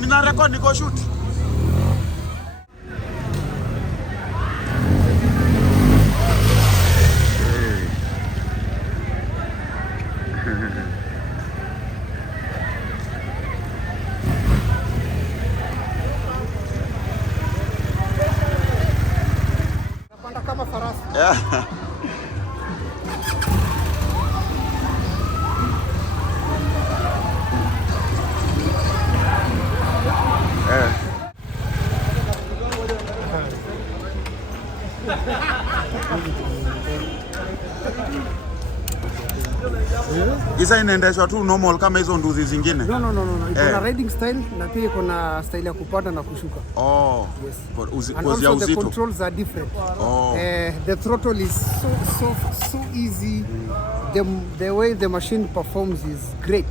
nina record niko shoot. Napanda kama farasi. Yeah. Isa inaendeshwa tu normal kama hizo nduzi zingine? No. Iko na riding style na pia iko na style ya kupanda na kushuka. Oh. Yes. And also the controls are different. Oh. The throttle is so easy. The way the machine performs is great.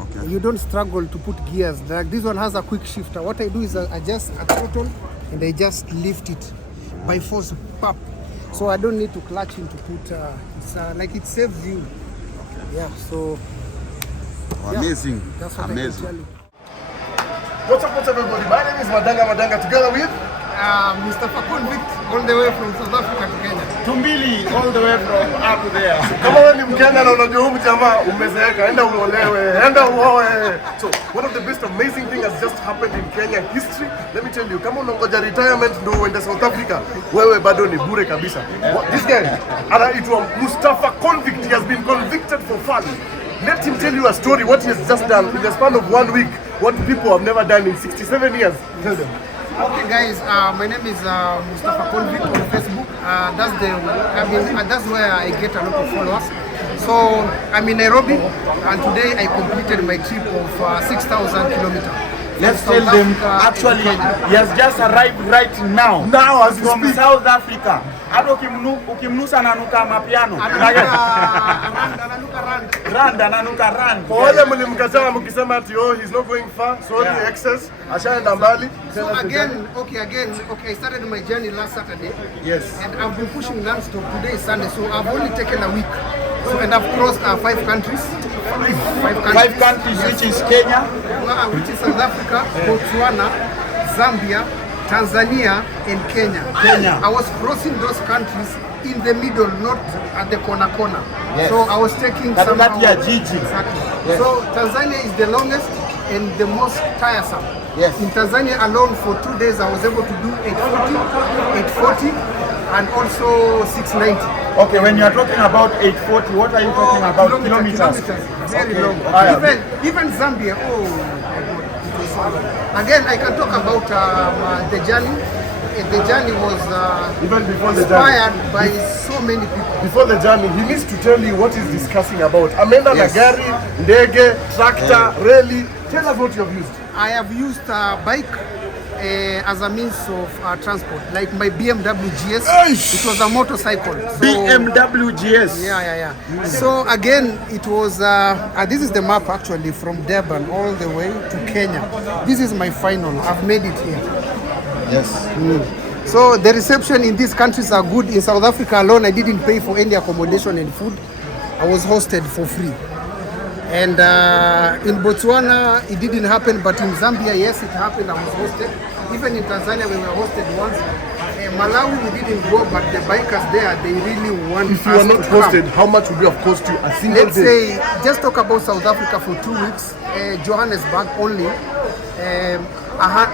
Okay. You don't struggle to put gears. Like this one has a quick shifter. What I do is I adjust a throttle and I just lift it by force. Pop. So I don't need to clutch in to put. It's like it saves you. Yeah, so amazing. Yeah, that's what amazing. I can tell you. What's up everybody? My name is Madanga together with Mustafa all the way from South Africa to Kenya. Tumbili all the way from up there. Kama wewe ni Mkenya na unajua huyu jamaa umezeeka, enda uolewe, enda uoe. So one of the best amazing thing has just happened in Kenya history. Let me tell you, kama unangoja retirement ndio uende South Africa, wewe bado ni bure kabisa. This guy anaitwa Mustafa convict. He has been convicted for fun. Let him tell you a story, what he has just done in the span of 1 week, what people have never done in 67 years. Tell them. Okay guys, my name is Mustafa Convict on Facebook. That's where I get a lot of followers. So I'm in Nairobi and today I completed my trip of 6,000 kilometers. Let's tell them, actually, he has just arrived right now. Now as from South Africa. Hata ukimnusa ananuka mapiano. Ananuka rand. Kwa wale mlimkataa mkisema ati he's not going far, sorry, excess, ashaenda mbali. So again, I started my journey last Saturday. Yes. And I've been pushing non-stop. Today is Sunday, so I've only taken a week. So and I've crossed 5 countries. Five countries, which is Kenya, which is South Africa, Botswana, Zambia, Tanzania, and Kenya. I was crossing those countries in the middle, not at the corner. Yes. So I was taking some. Exactly. Yes. So Tanzania is the longest and the most tiresome. Yes. In Tanzania alone, for 2 days, I was able to do 840, and also 690. Okay, when you are talking about 840, what are you talking about? Kilometers. Very long. Even Zambia. Oh my God, it was so long. Again, I can talk about the journey. The journey was even before the inspired by so many people. Before the journey, he needs to tell you what he's discussing about. Amenda na gari, ndege, tractor, rally. Tell us what you have used. I have used a bike as a means of transport, like my BMW GS. It was a motorcycle. So, BMW GS. Yeah. So again, it was. This is the map actually from Durban all the way to Kenya. This is my final. I've made it here. Yes. So the reception in these countries are good. In South Africa alone, I didn't pay for any accommodation and food. I was hosted for free. And in Botswana, it didn't happen, but in Zambia, yes, it happened. I was hosted. Even in Tanzania, we were hosted once. Malawi, we didn't go, but the bikers there, they really want us to come. If you were not hosted, how much would it have cost you a single day? Let's say, just talk about South Africa for 2 weeks, Johannesburg only.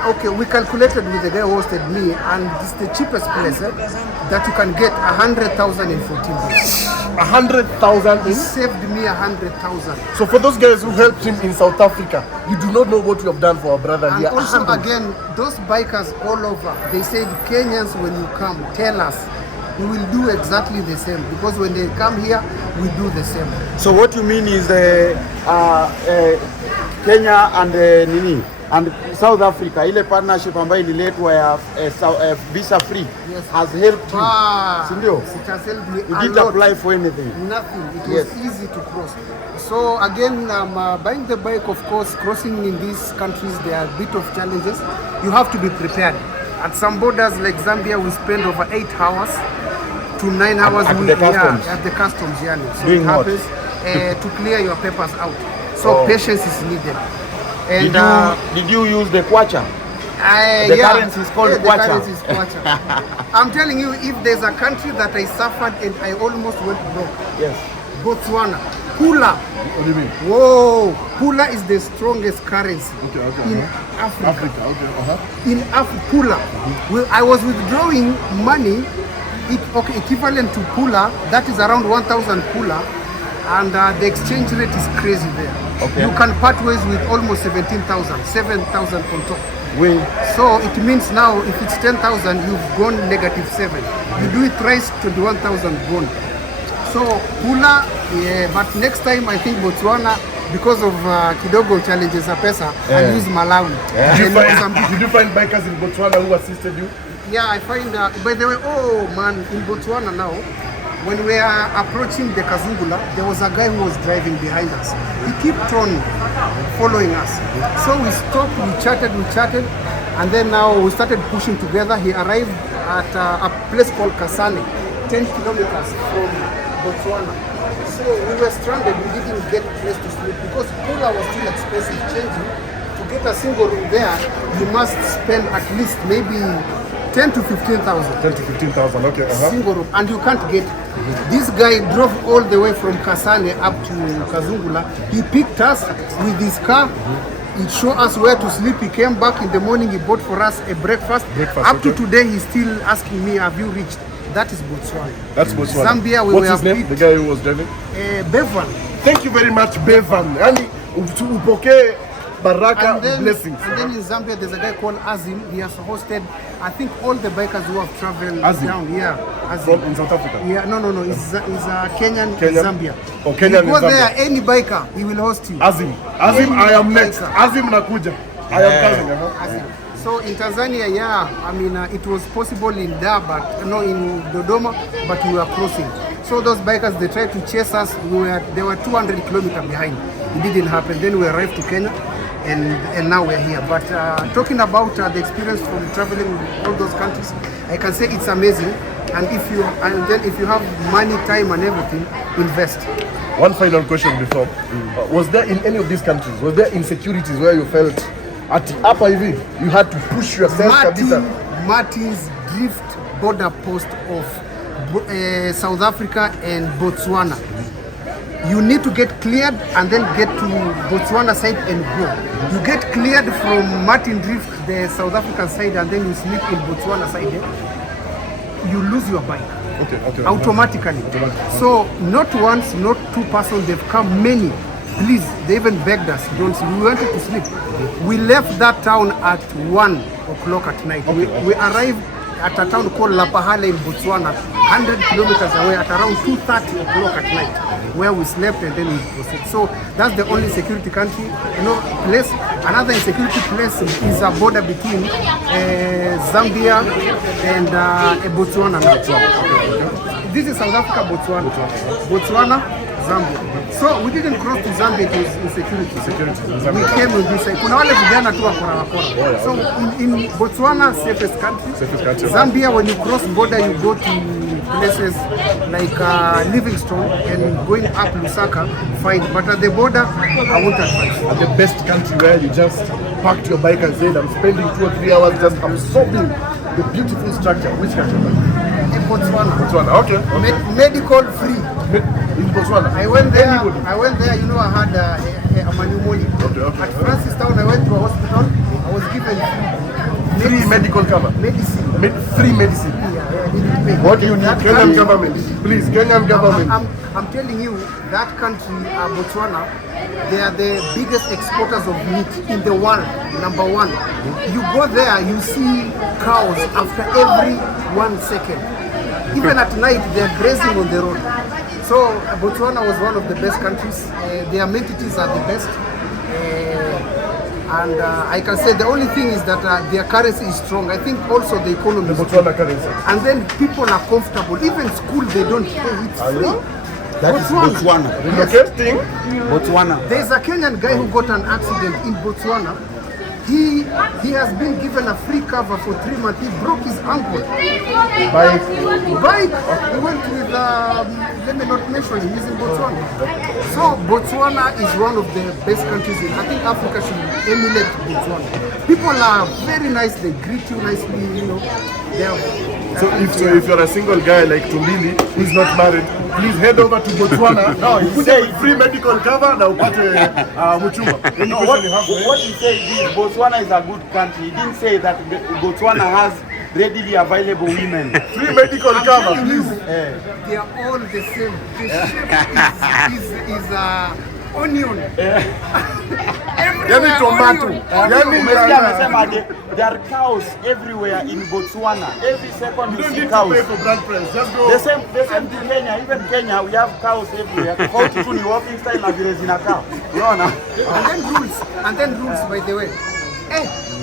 Okay, we calculated with the guy who hosted me, and it's the cheapest place that you can get 100,000 in 14 days. 100,000. He saved me 100,000. So for those guys who helped him in South Africa, you do not know what you have done for our brother and here. And also again, those bikers all over, they said, Kenyans, when you come, tell us. We will do exactly the same, because when they come here, we do the same. So what you mean is Kenya and Nini and South Africa, ile partnership ambayo ililetwa ya visa free, yes, has helped you. Sindio? It has helped me. You didn't apply for anything. Nothing. It was easy to cross. So again, buying the bike, of course, crossing in these countries, there are a bit of challenges. You have to be prepared. At some borders like Zambia, we spend over 8 hours to 9 hours at the customs. At the customs, yeah. So doing it happens to clear your papers out. So patience is needed. And did you use the kwacha? The currency is called kwacha. The currency is kwacha. I'm telling you, if there's a country that I suffered and I almost went broke, Yes. Botswana. Pula. What do you mean? Whoa, Pula is the strongest currency in Africa. Africa, okay. In Pula, I was withdrawing money, equivalent to Pula, that is around 1,000 Pula, and the exchange rate is crazy there. Okay. You can part ways with almost 17,000, 7,000 on top. So it means now if it's 10,000, you've gone -7. You do it thrice, 21,000 gone. So Pula, yeah, but next time I think Botswana, because of kidogo challenges za pesa, I'll use Malawi. Did you find bikers in Botswana who assisted you? Yeah, I find, by the way, oh man, in Botswana now, when we are approaching the Kazungula, there was a guy who was driving behind us. He kept on following us. So we stopped, we chatted, and then now we started pushing together. He arrived at a place called Kasane, 10 kilometers from Botswana. So we were stranded, we didn't get a place to sleep because Pula was still expensive changing. To get a single room there, you must spend at least maybe 10 to 15,000. 10 to 15,000, okay. Single room, and you can't get. This guy drove all the way from Kasane up to Kazungula. He picked us with his car. He showed us where to sleep. He came back in the morning. He bought for us a breakfast. Up to today, he's still asking me, "Have you reached?" That is Botswana. That's Botswana. Zambia, we What's were his name? The guy who was driving? Bevan. Thank you very much, Bevan. Yani upokee baraka blessings. And then in Zambia, there's a guy called Azim. He has hosted, I think, all the bikers who have traveled down. Yeah, Azim. From in South Africa? Yeah, no. He's a Kenyan in Zambia. Oh, Kenyan you go in Zambia. there, any biker, he will host you. Azim, I am next. Azim nakuja. I am coming. Azim. So in Tanzania, yeah, I mean, it was possible in Dar, but no, in Dodoma, but we were crossing. So those bikers, they tried to chase us. They were 200 kilometers behind. It didn't happen. Then we arrived to Kenya, and now we're here. But talking about the experience from traveling with all those countries, I can say it's amazing. And if you have money, time, and everything, invest. One final question before: was there in any of these countries, was there insecurities where you felt at hapa hivi you had to push yourself kabisa? Martin's drift border post of South Africa and Botswana. You need to get cleared and then get to Botswana side and go. You get cleared from Martin Drift, the South African side, and then you sleep in Botswana side. You lose your bike. Okay. Automatically. So not once, not two persons, they've come many. Please, they even begged us, we wanted to sleep. We left that town at 1 o'clock at night. We arrived at a town called Lapahale in Botswana, 100 kilometers away at around 2:30 o'clock at night, where we slept and then we proceeded. So that's the only security country, place. Another insecurity place is a border between Zambia and Botswana. This is South Africa, Botswana, Zambia. So we didn't cross to Zambia, it was insecurity. We came with this. Kuna wale vijana tu wakora. So in Botswana, safest country. Zambia, when you cross border, you go to places like Livingstone and going up Lusaka, fine. But at the border, I won't advise. And the best country where you just packed your bike and said, I'm spending 2 or 3 hours just absorbing the beautiful structure. Which country? Botswana. Okay. Medical free. In Botswana. I went there, I had a pneumonia. Okay. At Francistown, I went to a hospital. I was given free medical cover. Free medicine. I didn't pay. What do you need? Kenyan government. Please, Kenyan government. I'm telling you, that country, Botswana, they are the biggest exporters of meat in the world, number one. You go there, you see cows after every 1 second. Even at night, they're grazing on the road. So Botswana was one of the best countries. Their amenities are the best. And I can say the only thing is that their currency is strong. I think also the economy. The Botswana currency. And then people are comfortable. Even school, they don't pay. It's free. That is Botswana. Relocating. Botswana. There's a Kenyan guy who got an accident in Botswana. He has been given a free cover for 3 months. He broke his ankle. Bike. He went with, let me not mention him, he's in Botswana. So Botswana is one of the best countries I think Africa should emulate Botswana. People are very nice, they greet you nicely, you know. So if you're a single guy like Tumbili who's not married, please head over to Botswana. No, he said free medical cover now. Muchuma. What he said is Botswana is a good country. He didn't say that Botswana has readily available women. Free medical cover, please. They are all the same. The shape is onion. Yani tomato. There are cows everywhere in Botswana. Every second you see cows. Pay for brand price. Just go. The same in Kenya. Even Kenya, we have cows everywhere. How to do the walking style na vile zina cow. Unaona? And then rules, by the way.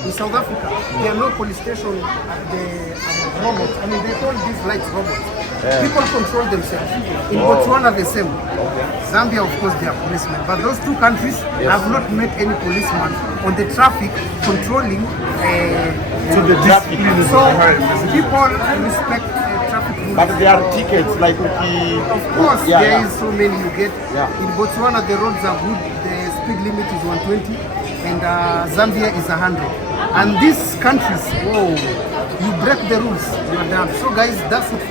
In South Africa, there are no police station. The robots. I mean, they call these lights robots. People control themselves. In Botswana, the same. Zambia, of course, they are policemen. But those two countries have not met any policeman on the traffic controlling the traffic. So people respect traffic rules. But there are tickets like Of course, there is so many you get. In Botswana, the roads are good. The speed limit is 120, and Zambia is 100. And these countries, you break the rules, you are done. So guys, that's it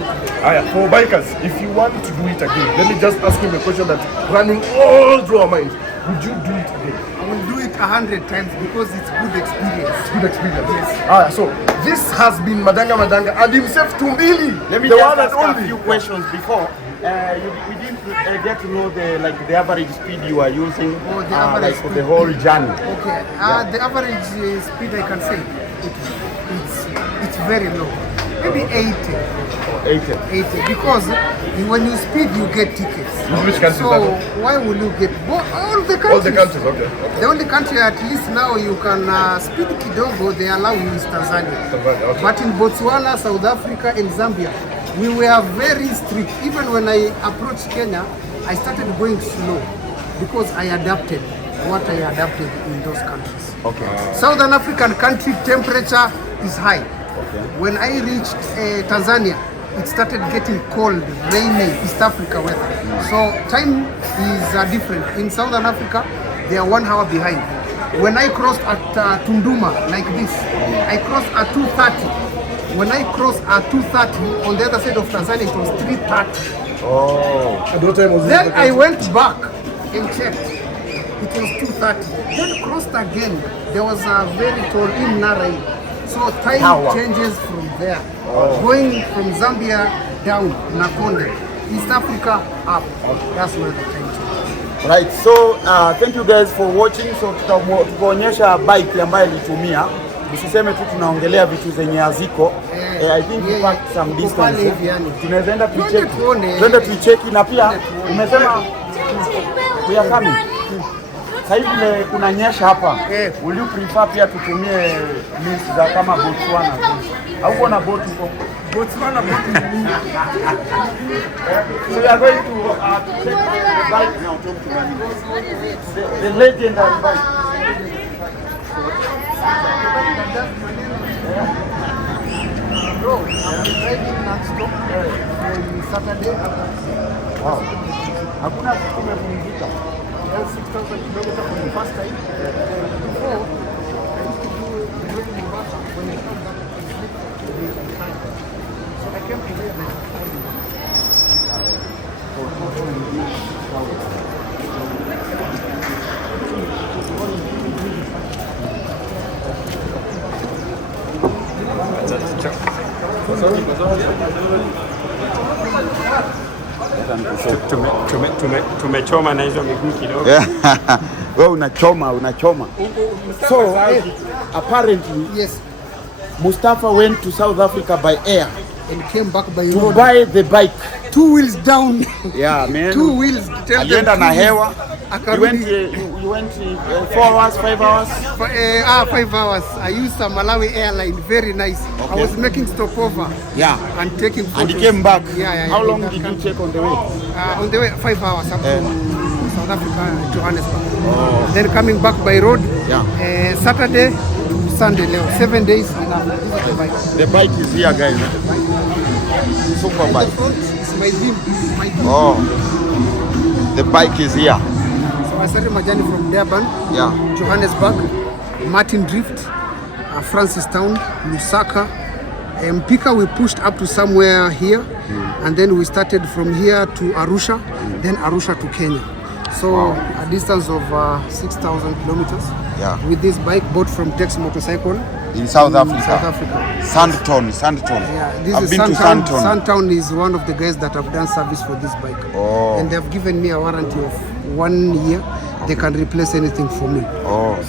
For bikers, if you want to do it again, let me just ask him a question that's running all through our minds. Would you do it again? I will do it 100 times because it's good experience. Good experience. Yes. So this has been Madanga and himself Tumbili. Let me the just one ask and a only. few questions before. We didn't get to know the average speed you are using the average for the whole journey. Okay. The average speed I can say it's very low. Maybe 80. 80. Because when you speed, you get tickets. Which country so is that? Why will you get all the countries? All the countries, okay. The only country at least now you can speed kidogo, they allow you is Tanzania. Okay. But in Botswana, South Africa, and Zambia, we were very strict. Even when I approached Kenya, I started going slow because I adapted what I adapted in those countries. Okay. Southern African country temperature is high. When I reached Tanzania, it started getting cold, rainy, East Africa weather. So time is different. In Southern Africa, they are 1 hour behind. When I crossed at Tunduma, like this, I crossed at 2:30. When I crossed at 2:30, on the other side of Tanzania, it was 3:30. And what time was Then I went back and checked. It was 2:30. Then crossed again. There was a very tall in Narai. So time changes from there. Going from Zambia down, Nakonde, East Africa up. That's where the time changes. Right, so thank you guys for watching. So tutaonyesha bike ambayo alitumia. Usiseme tu tunaongelea vitu zenye haziko. I think we packed some distance. Tunaweza enda tucheki. Twende tucheki na pia umesema we are coming. Sasa hivi kunanyesha hapa. Will you prefer pia tutumie means za kama Botswana? Au kuna boat huko? Botswana boat. So we are going to check the bike now. What is it? The legendary bike. Bro, I'm driving non-stop on Saturday. Wow. Hakuna siku umepumzika. 6,000 kilometers for the first time. Before, I used to do training in Mombasa when I come back and sleep on time. So I came to here like 4 years. Tumechoma na hizo miguu kidogo. Wewe unachoma. So apparently Yes. Mustafa went to South Africa by air And came back by to road. buy the bike. 2 wheels down. Yeah, man. 2 wheels. Tell them Alienda 2 na wheels. hewa. You went 4 hours, 5 hours? 5 hours. I used a Malawi airline, very nice. I was making stopover. Yeah. And taking photos. And he came back. Yeah. How in long that did you country. take on the way? On the way, 5 hours up to South Africa, Johannesburg. Then coming back by road. Yeah. Saturday to to Sunday leo. 7 days enough. This is the bike. The bike is here, guys. Super bike. It's my gym. Oh, the bike is here. So I started my journey from Durban, Johannesburg, Martin Drift, Francistown, Lusaka, Mpika. We pushed up to somewhere here, and then we started from here to Arusha, then Arusha to Kenya. So a distance of 6,000 kilometers with this bike bought from Tex Motorcycle in South Africa. South Africa. Sandton. Yeah, this I've is been to Sandton. Sandton. Sandton is one of the guys that have done service for this bike. And they have given me a warranty of 1 year. They can replace anything for me.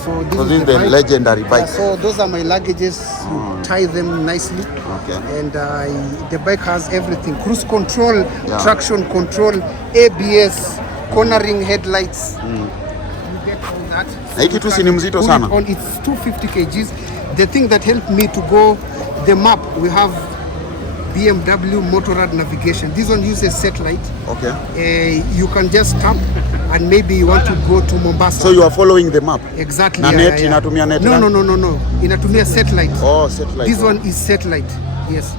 So this is the legendary bike. Yeah, so those are my luggages. You tie them nicely. And the bike has everything: cruise control, traction control, ABS, cornering headlights. You get all that. Na hiki tu si ni mzito sana. It's 250 kgs. The thing that helped me to go the map, we have BMW Motorrad navigation. This one uses satellite. You can just tap and maybe you want to go to Mombasa. So you are following the map? Exactly. Na net inatumia net? No. Inatumia satellite. Satellite. This one is satellite. Yes.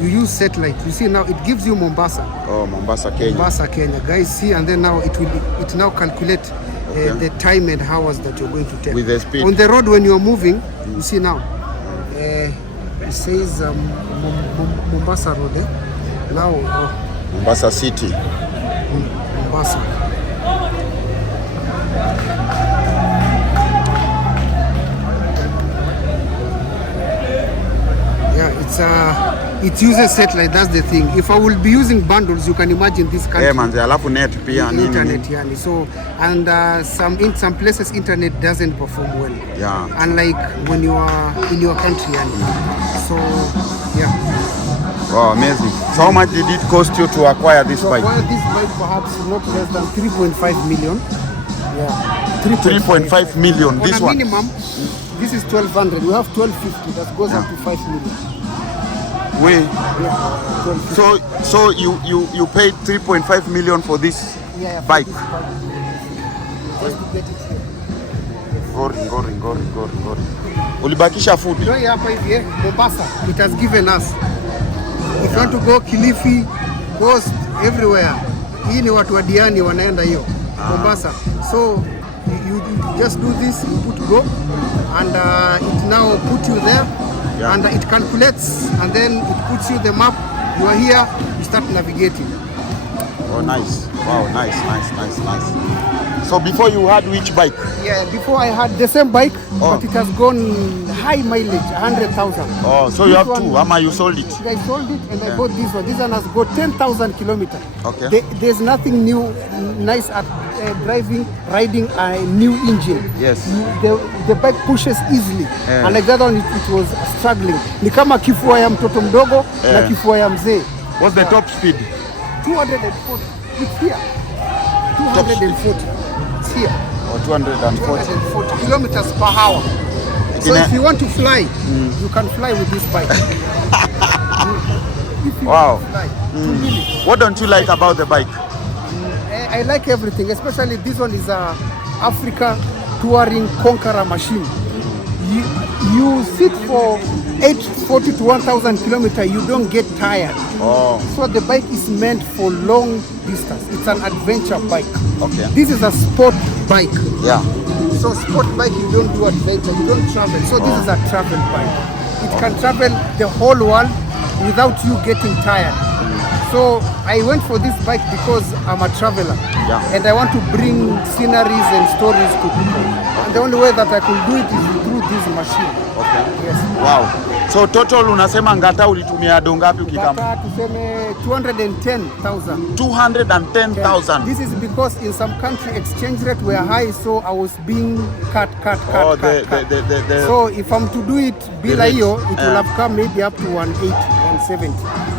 You use satellite. You see now it gives you Mombasa. Mombasa, Kenya. Mombasa, Kenya. Guys, see, and then now it now calculate the time and hours that you're going to take. With the speed. On the road when you are moving, you see now, it says Mombasa Road. Now, Mombasa City. Mombasa. Yeah, it uses satellite. That's the thing. If I will be using bundles, you can imagine this country. Manze, alafu net pia nini. Internet yani. So in some places internet doesn't perform well. Unlike when you are in your country yani. So Wow, amazing. So how much did it cost you to acquire this bike? To acquire this bike, perhaps not less than 3.5 million. 3.5 million. This one. Minimum. This is 1,200. We have 1,250 that goes up to 5 million. So you paid 3.5 million for this bike? Just to get it here. Ngori. Ulibakisha food? Hapa hivi Mombasa, it has given us. If you want to go Kilifi, Coast, everywhere. Hii ni watu wa Diani wanaenda hiyo Mombasa. So you just do this, you put go, and it now put you there, and it calculates, and then it puts you the map. You are here, you start navigating. Oh, nice. Wow, nice. So before you had which bike? Yeah, before I had the same bike, but it has gone high mileage, 100,000. So you have two, Ama, you sold it? I sold it and I bought this one. This one has got 10,000 kilometers. There's nothing new, nice at riding a new engine. Yes. The bike pushes easily. And like that one, it was struggling. Ni kama kifua ya mtoto mdogo na kifua ya mzee. What's the top speed? 240. It's here. 240. It's here. 240 kilometers per hour. So if you want to fly, you can fly with this bike. Wow. What don't you like about the bike? I like everything, especially this one is a Africa touring conqueror machine. You sit for 840 to 1,000 kilometers, you don't get tired. So the bike is meant for long distance. It's an adventure bike. This is a sport bike. So sport bike, you don't do adventure, you don't travel. So this is a travel bike. It can travel the whole world without you getting tired. So I went for this bike because I'm a traveler, and I want to bring sceneries and stories to people. And the only way that I could do it is through this machine. Yes. Wow. So total unasema ngata ulitumia dongapi ukikama? Ngata tuseme 210,000. 210,000. This is because in some country exchange rate were high, so I was being cut. So if I'm to do it bila hiyo, it will have come maybe up to 180, 170.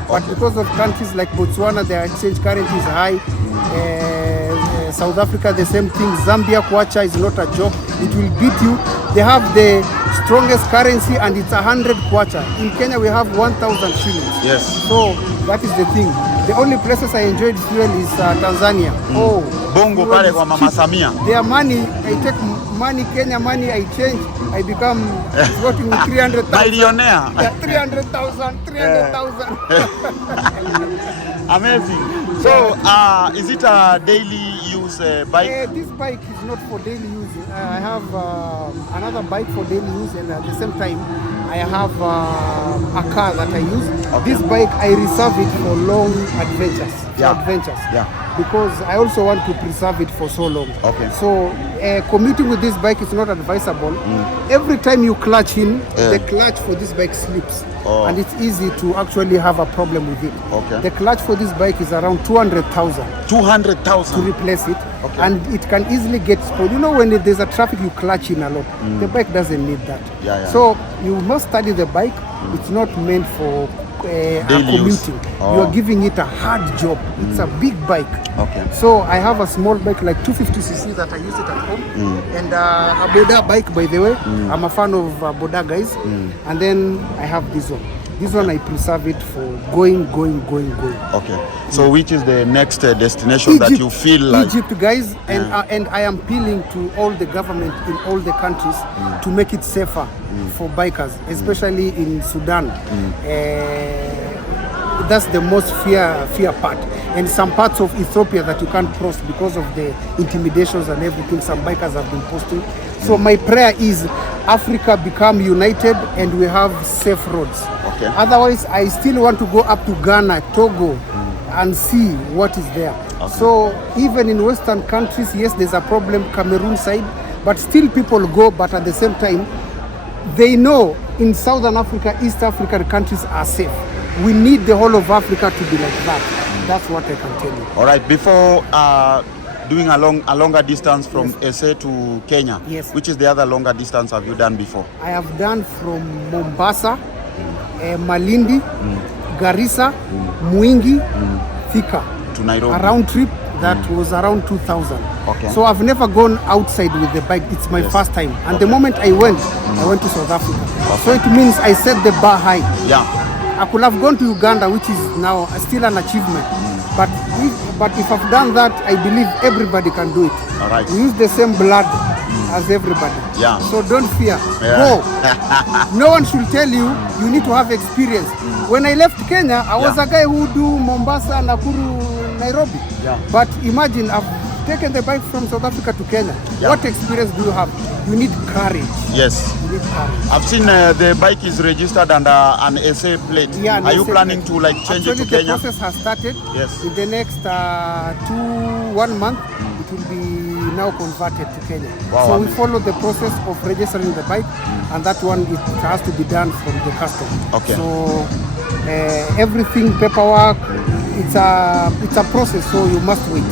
But because of countries like Botswana, their exchange currency is high. South Africa, the same thing. Zambia, kwacha is not a joke. It will beat you. They have the strongest currency and it's 100 kwacha. In Kenya, we have 1,000 shillings. Yes. So that is the thing. The only places I enjoyed fuel is Tanzania. Bongo pale kwa Mama Samia. Their money, I take money, Kenya money, I change, I become working with 300,000. Millionaire. Yeah, 300,000. Amazing. So, is it a daily use bike? This bike is not for daily use. I have another bike for daily use, and at the same time, I have a car that I use. Okay. This bike, I reserve it for long adventures. Yeah. Because I also want to preserve it for so long. Okay. So commuting with this bike is not advisable. Every time you clutch in, the clutch for this bike slips. And it's easy to actually have a problem with it. Okay. The clutch for this bike is around 200,000. 200,000 to replace it. Okay. And it can easily get spoiled. You know, when there's a traffic, you clutch in a lot. The bike doesn't need that. Yeah. So you must study the bike. It's not meant for commuting. You are giving it a hard job. It's a big bike. Okay. So I have a small bike like 250cc that I use it at home, and a Boda bike, by the way. I'm a fan of Boda guys. And then I have this one. This one I preserve it for going. Okay. So which is the next destination that you feel like? Egypt, guys, and I am appealing to all the government in all the countries to make it safer for bikers, especially in Sudan. That's the most fear part. And some parts of Ethiopia that you can't cross because of the intimidations and everything some bikers have been posting. So my prayer is Africa become united and we have safe roads. Okay. Otherwise, I still want to go up to Ghana, Togo, and see what is there. Okay. So even in Western countries, yes, there's a problem, Cameroon side, but still people go, but at the same time, they know in Southern Africa, East African countries are safe. We need the whole of Africa to be like that. That's what I can tell you. All right, before doing a longer distance from SA to Kenya, Yes. which is the other longer distance have you done before? I have done from Mombasa, Malindi, Garissa, Mwingi, Thika. To Nairobi. A round trip that was around 2,000. Okay. So I've never gone outside with the bike. It's my first time. And the moment I went to South Africa. So it means I set the bar high. Yeah. I could have gone to Uganda, which is now still an achievement. But if I've done that, I believe everybody can do it. All right. We use the same blood as everybody. Yeah. So don't fear. Yeah. Go. No one should tell you need to have experience. When I left Kenya, I was a guy who do Mombasa, Nakuru, Nairobi. Yeah. But imagine I've taken the bike from South Africa to Kenya. Yeah. What experience do you have? You need courage. Yes. You need courage. I've seen the bike is registered under an SA plate. Yeah, Are you planning to change it to Actually, Kenya? the process has started. Yes. In the next 1 month, it will be now converted to Kenya. Wow, So we amazing. follow the process of registering the bike, and that one it has to be done from the custom. Okay. So everything, paperwork, it's a process. So you must wait.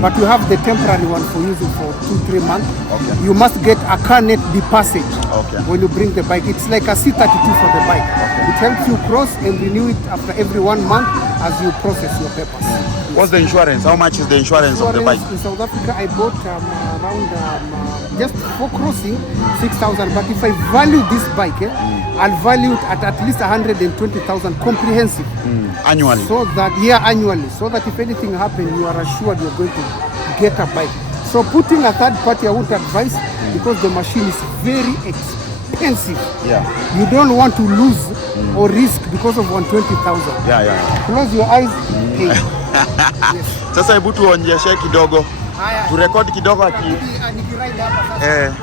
But you have the temporary one for using for 2-3 months. Okay. You must get a car net B passage Okay. when you bring the bike. It's like a C32 for the bike. It helps you cross and renew it after every 1 month as you process your papers. What's the insurance? How much is the insurance of the bike? In South Africa, I bought around just for crossing 6,000. But if I value this bike, I'll value it at least 120,000 comprehensive. Annually? So that annually, so that if anything happens, you are assured you're going to get a bike. So putting a third party, I won't advise because the machine is very expensive. Yeah. You don't want to lose or risk because of 120,000. Yeah. Close your eyes. Hey. Yes. Sasa hebu tuonyeshe kidogo. Haya. Turekodi kidogo Nikiride hapa sasa.